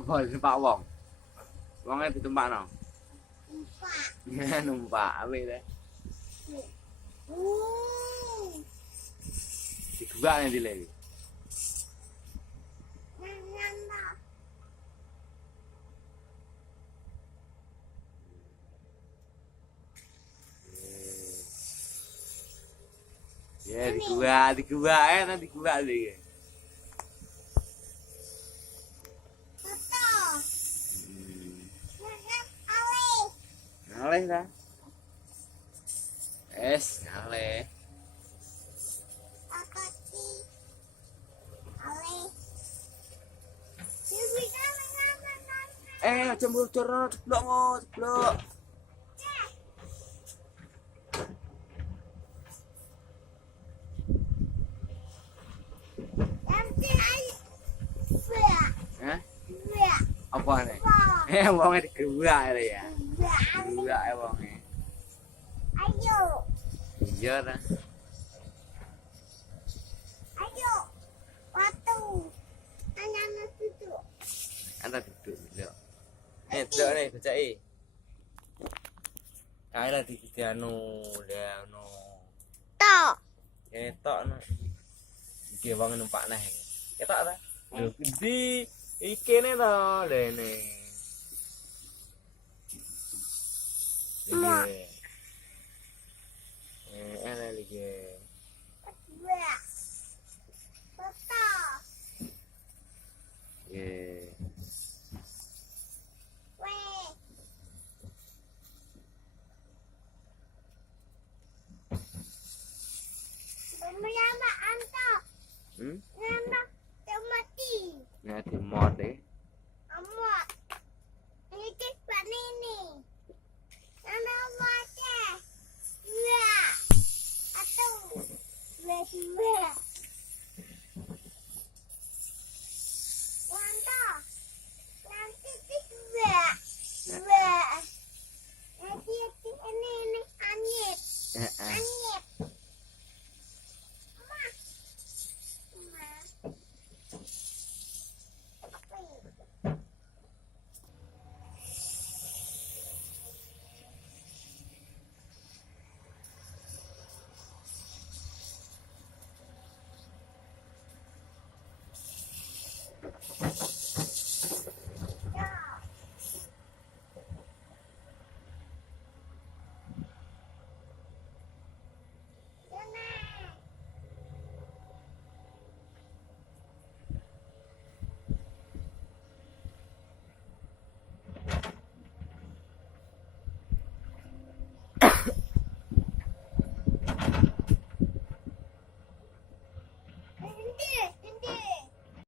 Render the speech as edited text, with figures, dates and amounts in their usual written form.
Apa numpak wong? Wonge ditumpakno. Numpak. Ya numpak apik ta. Digubak nek dile iki. Nang. Ya digubak enak digubak iki. Foto. Ngalih ta? Ngalih. Akati. Ale. Aja mbocor ceblok ceblok. Hah? Apa nih? Wonge digebrak ya. Gebrak wonge. Ayo. Iya ta. Ayo. Waktu. Anak duduk. Anda duduk dulu. Duduk nih bocaki. Kae lah dianu anu. Tok. Ketok no. Iki wong numpak neh. Ketok ta? Lho endi iki ne to lene. Iki. Ana iki. Foto. Ye. Weh. Mama Anto.